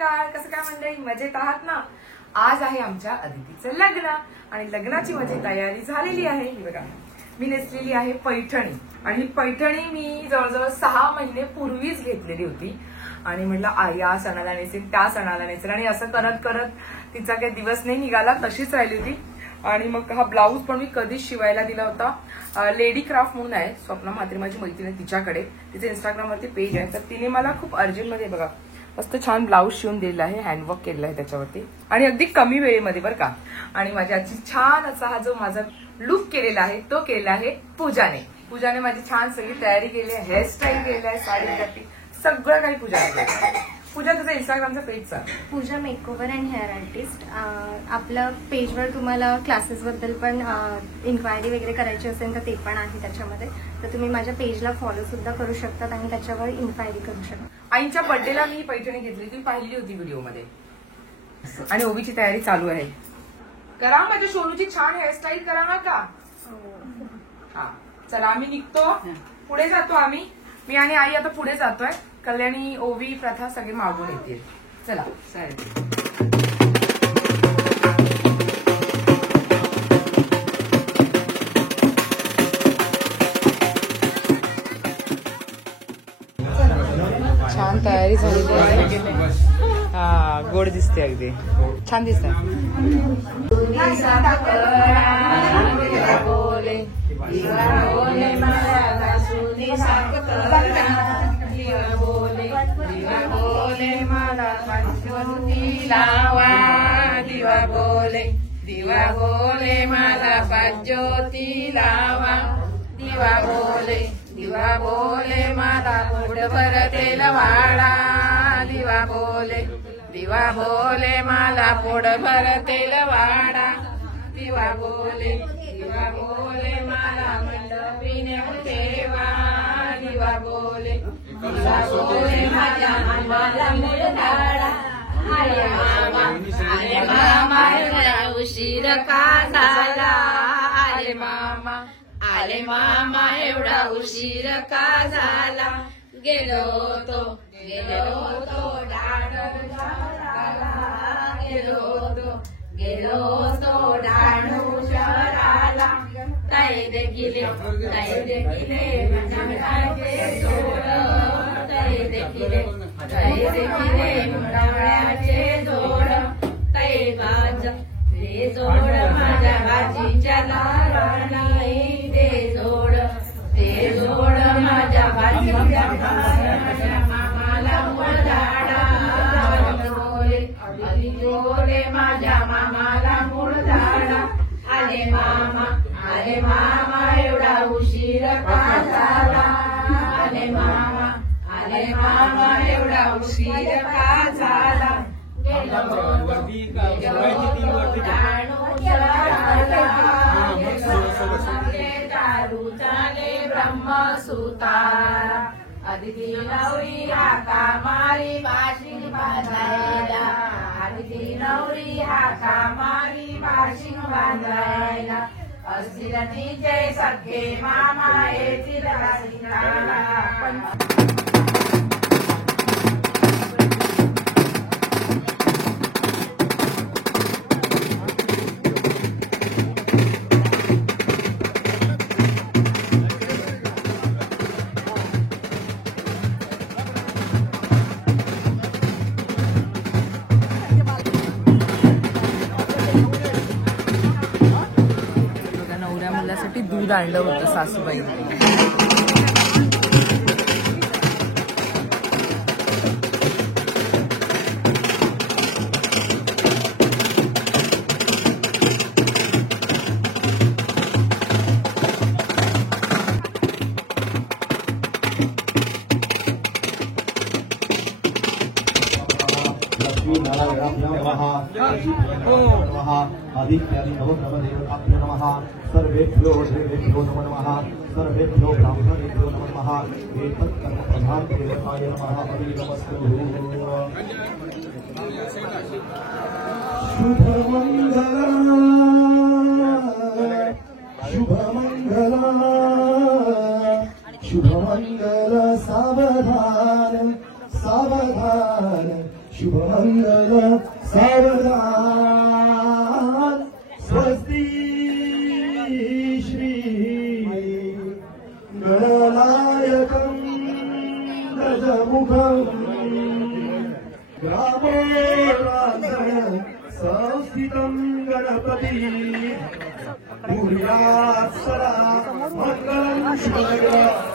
नमस्कार. कसं काय मंडळी, मजेत आहात ना? आज आहे आमच्या अदितीचं लग्न आणि लग्नाची माझी तयारी झालेली आहे. ही बघा, मी नेसलेली आहे पैठणी आणि ही पैठणी मी जवळजवळ 6 महिने पूर्वीच घेतलेली होती आणि म्हटलं या सणाला नेसेल, त्या सणाला नेसेल आणि असं करत करत तिचा काही दिवस नाही निघाला, तशीच राहिली होती. आणि मग हा ब्लाऊज पण मी कधीच शिवायला दिला होता. लेडी क्राफ्ट म्हणून आहे, स्वप्ना म्हात्रे माझी मैत्रीण आहे, तिच्याकडे तिचे इंस्टाग्रामवरती पेज आहे. तर तिने मला खूप अर्जंटमध्ये बघा मस्त छान ब्लाऊज शिवून दिलेला आहे, हँडवर्क केलेला आहे त्याच्यावरती आणि अगदी कमी वेळेमध्ये बरं का. आणि माझ्या आजची छान असा हा जो माझा लुक केलेला आहे तो केलेला आहे पूजाने. पूजाने माझी छान सगळी तयारी केली आहे, हेअरस्टाईल केली आहे, साडी सगळं काही पूजाने केलं. पूजा तुझं इंस्टाग्रामचं पेज सांग. पूजा मेकओव्हर अँड हेअर आर्टिस्ट. आपलं पेजवर तुम्हाला क्लासेस बद्दल पण इन्क्वायरी वगैरे करायची असेल तर ते पण आहे त्याच्यामध्ये. तर तुम्ही माझ्या पेजला फॉलो सुद्धा करू शकतात आणि त्याच्यावर इन्क्वायरी करू शकता. आईच्या बर्थडेला मी पैठणी घेतली, तुम्ही पाहिली होती व्हिडिओमध्ये. आणि ओवीची तयारी चालू आहे. करा माझ्या सोनूची छान हेअरस्टाईल करा ना का. हा चला आम्ही निघतो, पुढे जातो आम्ही. मी आणि आई आता पुढे जातोय. कल्याणी, ओवी, प्रथा सगळे मागून येतील. चला छान तयारी झालेली आहे. हा गोड दिसते, अगदी छान दिसत. दिवा बोले मला पाज्योती लावा. दिवा बोले मला पोटभर तेल वाढा. दिवा बोले मला पोटभर तेल वाढा. दिवा बोले मला मंडपी नेऊन ठेवा. दिवा बोले माझ्या मामाला मूळ धाडा. अरे मामा एवढा उशीर का झाला. अरे मामा एवढा उशीर का झाला. गेलो तो डाणू शहराला. ताई देखील मुंडावळ्याचे जोड. ताई बाज दे जोड माझ्या बाजीच्या नारळी. दे जोड माझ्या बाजीच्या मामाला मूळ झाडा. बोले माझ्या मामाला मूळ झाडा. आले मामा एवढा उशीर का झाला. आले मामा एवढा उशीर का झाला. दारू झाले ब्रह्मसूता. अदिती नवरी हाका मारी बाशिंग बांधायला. अदिती नवरी हाका मारी बाशिंग बांधायला. असतील तिचे सख्खे मामा येतील राशिंगाला. मुलासाठी दूध आणलं होतं सासूबाई. आदित्यादि नवग्रहदेवताभ्यो नमः. सर्वेभ्यो देवेभ्यो नमो नमः. सर्वेभ्यो ब्राह्मणेभ्यो नमो नमः. एतत्कर्म प्रधान देवताय नमः. हरि नमस्तु. शुभमंगल सावधान शुभमंगल सावधान स्वस्ति श्री गणनायकं गजमुखं ग्रामोराधन संस्थितं गणपति भूयात् सदा मंगलं शुभमंगलम्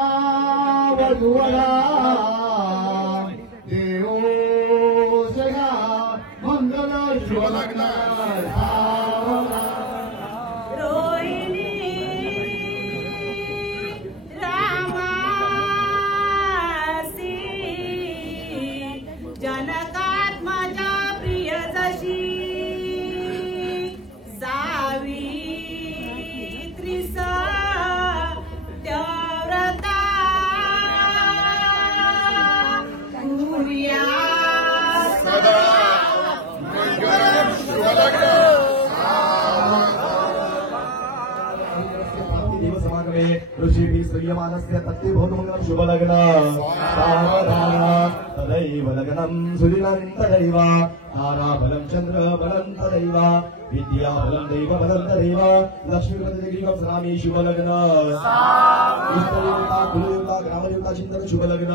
क्षमाकुमावधुवला देवो जगा मंगल शुभलग्न जनकात्मजा प्रिय जशी ऋषिभिः श्रूयमानस्य तत्तेभूतमङ्गलं शुभलग्न सावधान तदैव लग्नं सुदिनं तदैव ताराबलं चन्द्रबलं तदैव विद्याबलं दैवबलं तदैव लक्ष्मीपतिग्रीवं स्नामि शुभलग्न इष्टदेवता कुलदेवता ग्रामदेवता चिन्तन शुभलग्न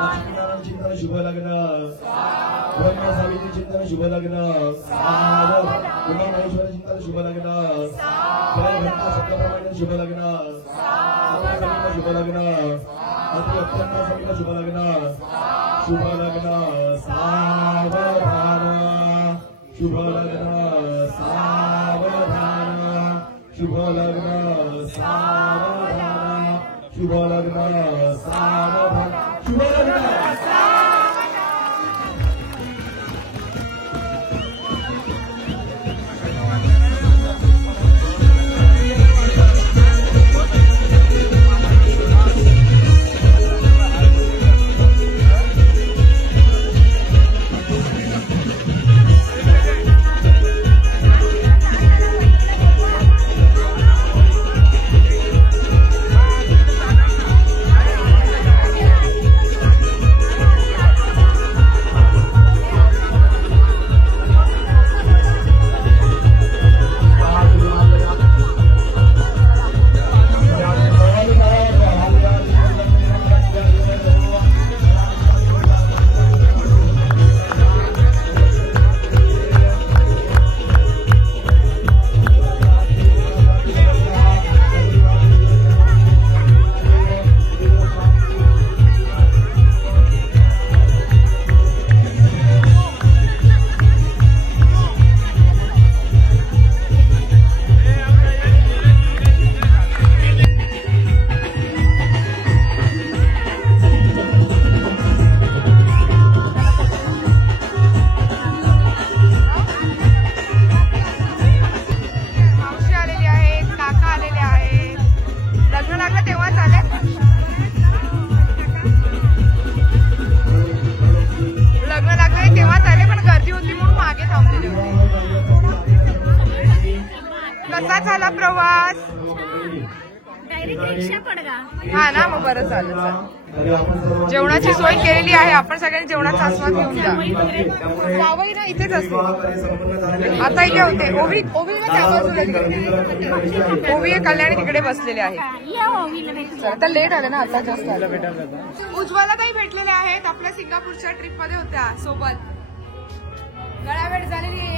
लक्ष्मीनारायण चिन्तन शुभलग्न ब्रह्मसावित्री चिन्तन शुभलग्न उमामहेश्वर चिन्तन शुभलग्न जय घंटा सप्तप्रमाण शुभलग्न शुभलग्न अति अत्यंत समित शुभलग्न शुभलग्न सावधान शुभलग्न सावधान शुभलग्न सावधान शुभलग्न सावधान शुभलग्न प्रवास हा ना मग बरं चालेल. जेवणाची सोय केलेली आहे, आपण सगळ्यांनी जेवणाचा आस्वाद घेऊन जा. जावई ना इथेच असते, आता इथे होते. ओवी कल्याणी तिकडे बसलेले आहे. आता लेट आलं ना, आता जास्त आलं. उज्ज्वला ताई भेटलेल्या आहेत, आपल्या सिंगापूरच्या ट्रिप मध्ये होत्या सोबत. गळाभेट झालेली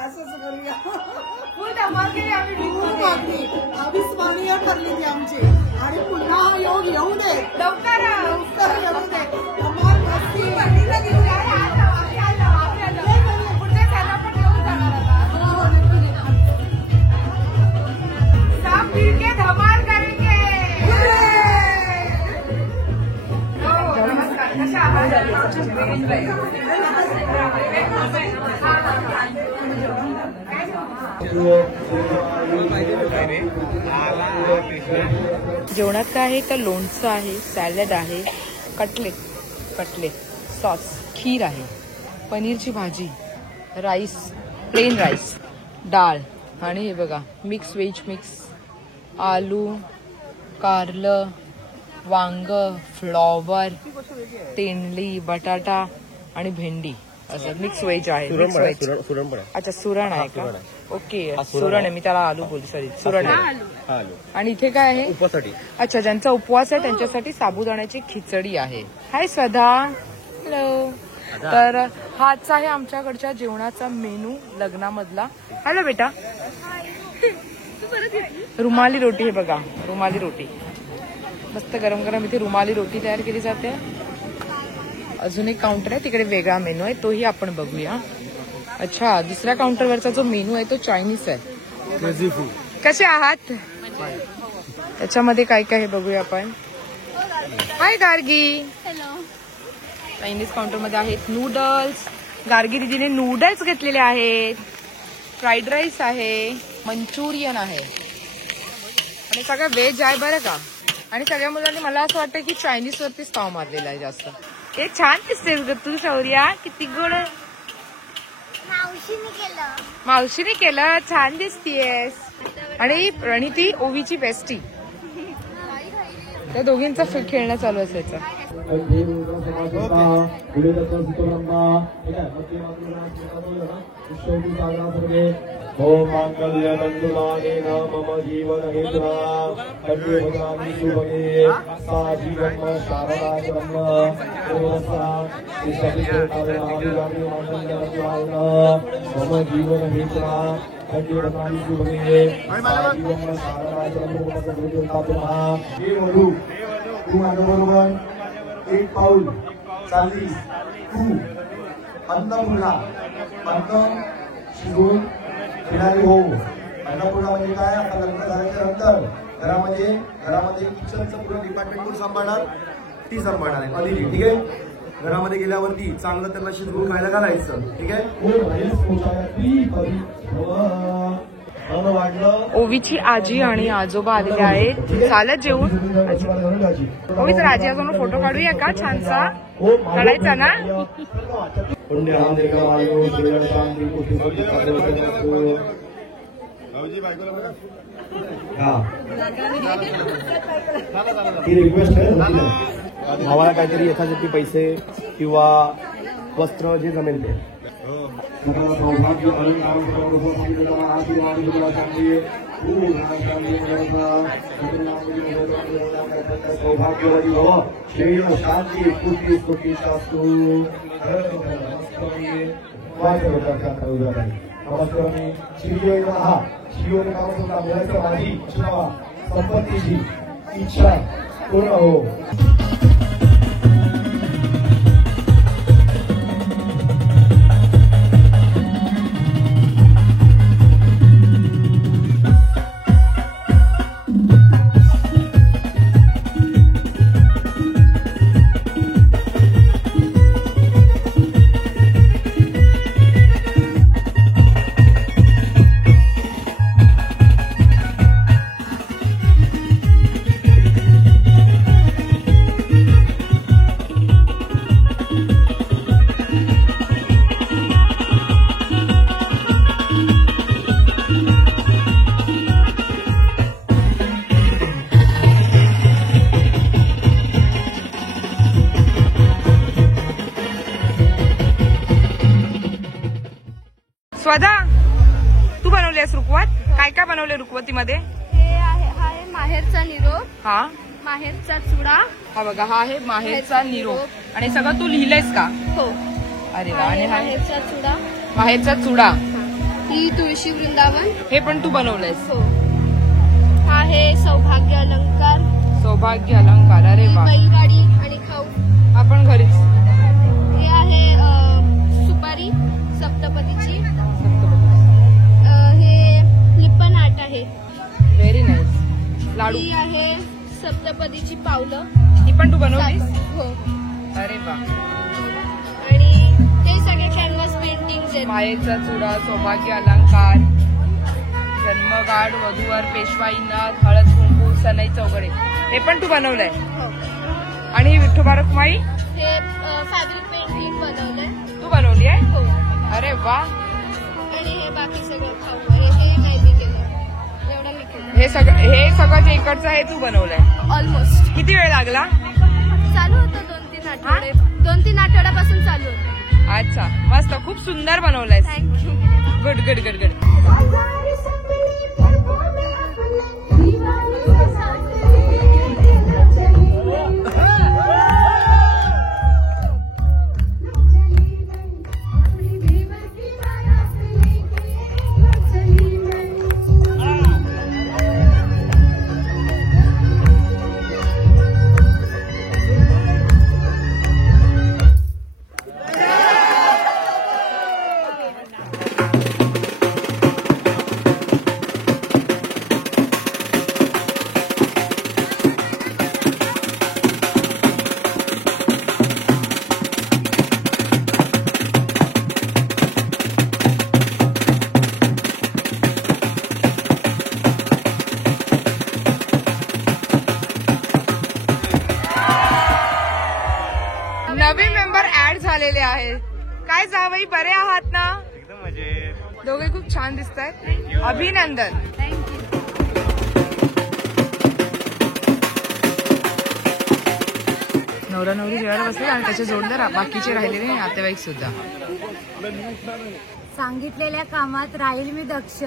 असंच करूया. फुल धमाल केली आम्ही. अविस्मरणीय ठरली ती आमची. आणि पुन्हा योग येऊ दे, लवकर येऊ दे. धमाल मस्ती पुढच्या सणाला पण येऊन जाणार आता. सब मिलके धमाल करेंगे. नमस्कार, कशा आहात? जेवणात काय आहे तर लोणचं आहे, सॅलड आहे, कटलेट सॉस, खीर आहे, पनीरची भाजी, राईस, प्लेन राईस, डाळ आणि हे बघा मिक्स व्हेज मिक्स आलू, कारलं, वांग, फ्लॉवर, तेंडली, बटाटा आणि भेंडी असं मिक्स व्हेज आहे. Mix veg. अच्छा सुरण आहे का? ओके सुरण आहे. मी त्याला आलू बोल सॉरी सुरण आहे. आणि इथे काय आहे? उपवासाठी. अच्छा ज्यांचा उपवास आहे त्यांच्यासाठी साबुदाण्याची खिचडी आहे. हाय स्वधा. हॅलो. तर हाच आहे आमच्याकडच्या जेवणाचा मेनू लग्नामधला. हॅलो बेटा. रुमाली रोटी हे बघा. रुमाली रोटी मस्त गरम गरम इथे रुमाली रोटी तयार केली जाते. अजून एक काउंटर आहे तिकडे वेगळा मेनू आहे तोही आपण बघूया. अच्छा दुसऱ्या काउंटरवरचा जो मेनू आहे तो चायनीज आहे. कसे आहात? त्याच्यामध्ये काय काय बघूया आपण. हाय गार्गी. चायनीज काउंटरमध्ये आहेत नूडल्स. गार्गी दिदीने नूडल्स घेतलेले आहेत. फ्राईड राईस आहे. मंचुरियन आहे आणि सगळं व्हेज आहे बरं का. आणि सगळ्या मुलांनी मला असं वाटतं की चायनीज वरतीच ताव मारलेला आहे जास्त. हे छान दिसतेस ग तू शौर्या. किती गोड. मावशीने केलं. छान दिसतीयस. आणि ती ओवीची बेस्टी. त्या दोघींचा खेळणं चालू असायचं. ओम मांगल्यनन्दुलानेन मम जीवन हेतुना कंठे भजामि शुभगे साजीवम शारदाचरम देवसा इष्टपितृ मांगल्यनन्दुलानेन मम जीवन हेतुना कंठे भजामि शुभगे साजीवम शारदाचरम. हे वधू तू माझ्याबरोबर 1 पाऊल चाललीस. तू अन्नपूर्णा अन्न शिजवून फिरारी हो. अन्नपूर्णा म्हणजे काय? आता लग्न झाल्याच्या नंतर घरामध्ये किचनचं पूर्ण डिपार्टमेंट कोण सांभाळणार? ती सांभाळणार आहे अदिती. ठीक आहे. घरामध्ये गेल्यावरती चांगलं त्यांना शिजवून खायला घालायचं. ठीक आहे. ओवीची आजी आणि आजोबा आलेले आहेत. चालत जेवून. ओवी तर आजी आजोबा फोटो काढूया का छानसा? काढायचा ना. भावाला काहीतरी यथाशक्ती पैसे किंवा वस्त्र जे जमेल ते. सौभाग्य सौभाग्यवती भव. श्रेय शांती पुष्टी स्तुती शास्तु. नमस्कार. श्रीयोय नमः. श्रीयोय कामसुद्धा बोलायचं माझी संपत्तीची इच्छा पूर्ण हो. स्वदा तू बनवलेस रुखवत. काय काय बनवले रुखवतीमध्ये? हे आहे माहेरचा निरोप. हा माहेरचा चुडा. हा बघा हा आहे माहेरचा निरोप. आणि सगळं तू लिहिलंयस का? हो. अरे वा. आणि माहेरचा चुडा. माहेरचा चुडा. ही तुळशी वृंदावन. हे पण तू बनवलंयस? हो. हा आहे सौभाग्य अलंकार. सौभाग्य अलंकार. अरे वा. बैलगाडी आणि खाऊ. आपण घरीच. हे आहे सुपारी सप्तपदीची. हे लिप्पन आर्ट आहे. Very nice. लाडू. ही आहे सप्तपदीची पावलं. ही पण तू बनवलीस? हो. अरे वा. आणि ते सगळे कॅनव्हास पेंटिंग्स आहेत. माहेरचा चुडा, सौभाग्य अलंकार, जन्मगाड, वधूवर, पेशवाई नाथ, हळद कुंकू, सनई चौघडे. हे पण तू बनवलंय? हो. आणि विठ्ठोबा रखुमाई? हे फॅब्रिक पेंटिंग बनवलंय. तू बनवली आहे? हो. अरे वा. आणि हे बाकी सगळं खाऊ. हे नाही मी केलं. एवढं मी केलं. हे सगळं जे इकडचं आहे तू बनवलंय? ऑलमोस्ट. किती वेळ लागला? चालू होतं 2-3 आठवडे. 2-3 आठवड्यापासून चालू होतं. अच्छा, मस्त, खूप सुंदर बनवलंय. Thank you. Good good good good. नवीन मेंबर ऍड झालेले आहेत. काय जावई, बरे आहात ना? एकदम मजेत. दोघे खूप छान दिसतायत. अभिनंदन. नवरा नवरी जेवायला बसले आणि त्याचे जोडदार बाकीचे राहिलेले नातेवाईक सुद्धा. सांगितलेल्या कामात राहील मी दक्ष.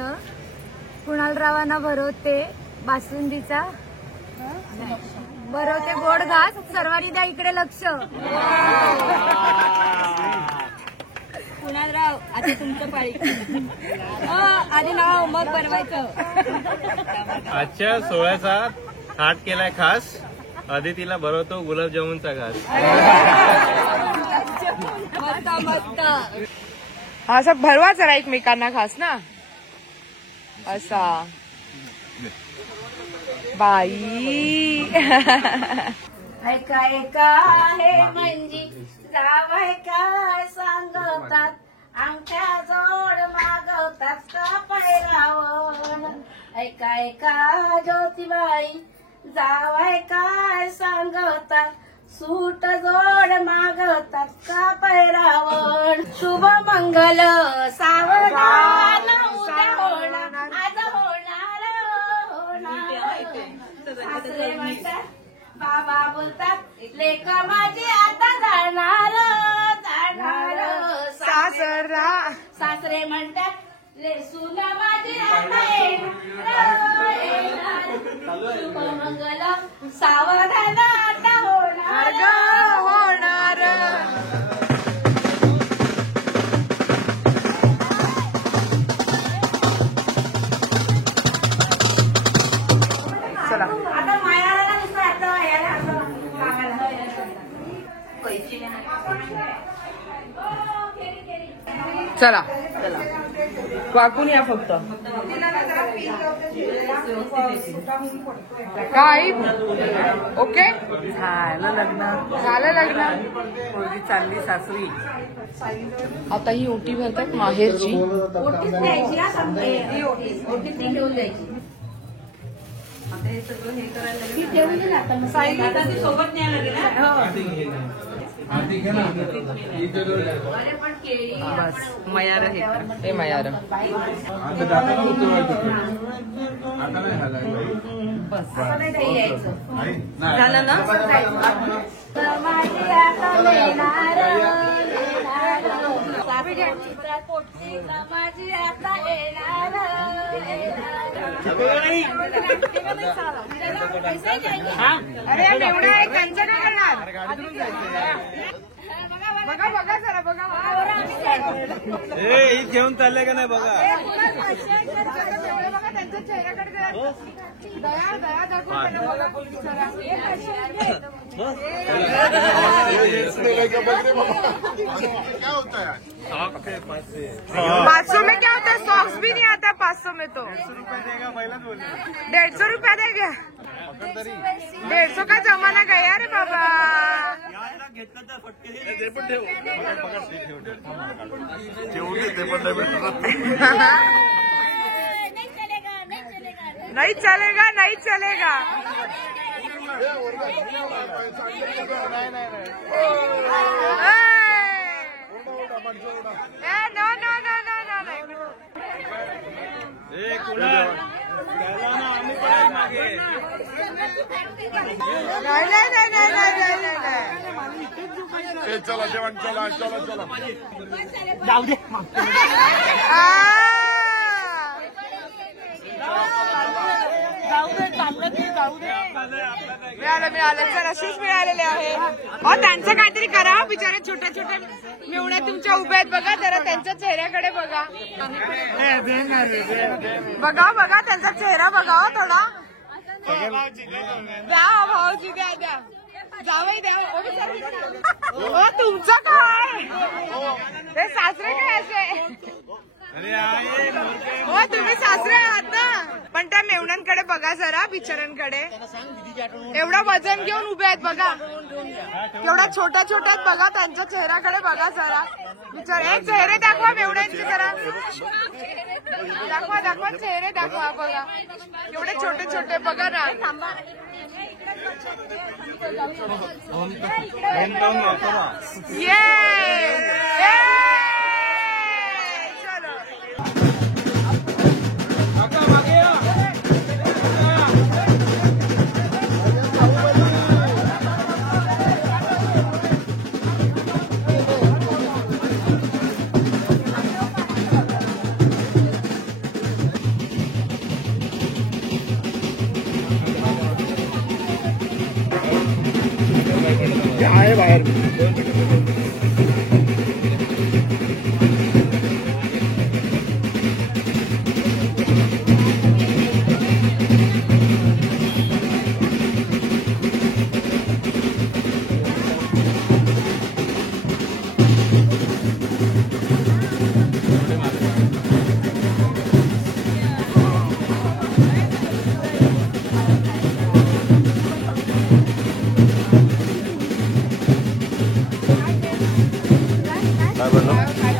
कुणालरावांना भरवते बासुंदीचा, भरवते गोड घास. सर्वांनी द्या इकडे लक्ष. कुणालराव, आता तुमचं पाळी. आधी नाव मग बनवायचं. आजच्या सोहळ्याचा थाट केलाय खास. अदितीला भरवतो गुलाबजामुनचा घास. मस्त मस्त. असं भरवा जरा एकमेकांना खास ना, असा. बाई ऐका ऐका हे म्हणजे जावय काय सांगतात, अंगठ्या जोड मागवतात का पैरावण. ऐका ऐका ज्योतिबाई जावय काय सांगतात, सूट जोड मागवतात का पैरावण. शुभ मंगल सावधान उद्या होणार, आज होणार होणार. सासरे म्हणतात, बाबा बोलतात, लेक माझी आता जाणार जाणार. सासरा. सासरे म्हणतात, सून माझी आता येणार येणार. शुभ मंगल सावधान आता होणार होणार. चला आता मायाला नुसतं आता याला असं सांगायला. चला वाकून या फक्त. काय ओके झालं लग्न, झालं लग्न. मुलगी चालली सासरी. आता ही ओटी भरतात माहेरची. ओटीच द्यायची ना, सांगते ओटीच ती घेऊन द्यायची. ती ठेवून दे ना आता मग. आता ती सोबत न्यायला लागेल ना. अरे पण केळी मयार हे हे मयार. असं नाही काही यायचं. झालं ना. माझी आता येणार येणार. सासऱ्याची पोटची माझी आता येणार अरे एवढं आहे त्यांचं काय करणार. बघा बघा जरा बघा. ही घेऊन चालले का नाही बघा. बघा त्यांच्या चेहऱ्याकडे दया दया दाखवून बघा. ₹500 में क्या होता है, सॉक्स भी नहीं आता 500 में तो 150 रुपया देगा. 150 का जमाना गया रे बाबा. नहीं चलेगा नहीं चलेगा. No no no no no. आम्ही पण आहे मागे. नाही नाही नाही नाही नाही नाही नाही. चला जेवण चला चला चला जाऊ दे मिळालं चला शूज मिळालेले आहे. त्यांचं काहीतरी करा बिचारे छोट्या छोट्या मेवण्या तुमच्या उभ्या आहेत बघा जरा त्यांच्या चेहऱ्याकडे बघा बघा बघा त्यांचा चेहरा बघा थोडा द्या भाऊजी द्या द्या जावई द्या. तुमचं काय हे सासरे काय असे हो तुम्ही सासरे आहात ना पण त्या मेवण्यांकडे बघा जरा बिचाऱ्यांकडे एवढं वजन घेऊन उभे आहेत बघा एवढ्या छोट्या छोट्या बघा त्यांच्या चेहऱ्याकडे बघा जरा बिचारे चेहरे दाखवा मेवण्यांचे जरा दाखवा दाखवा चेहरे दाखवा बघा एवढे छोटे छोटे बघा ना ये आहे बाहेर काय बनव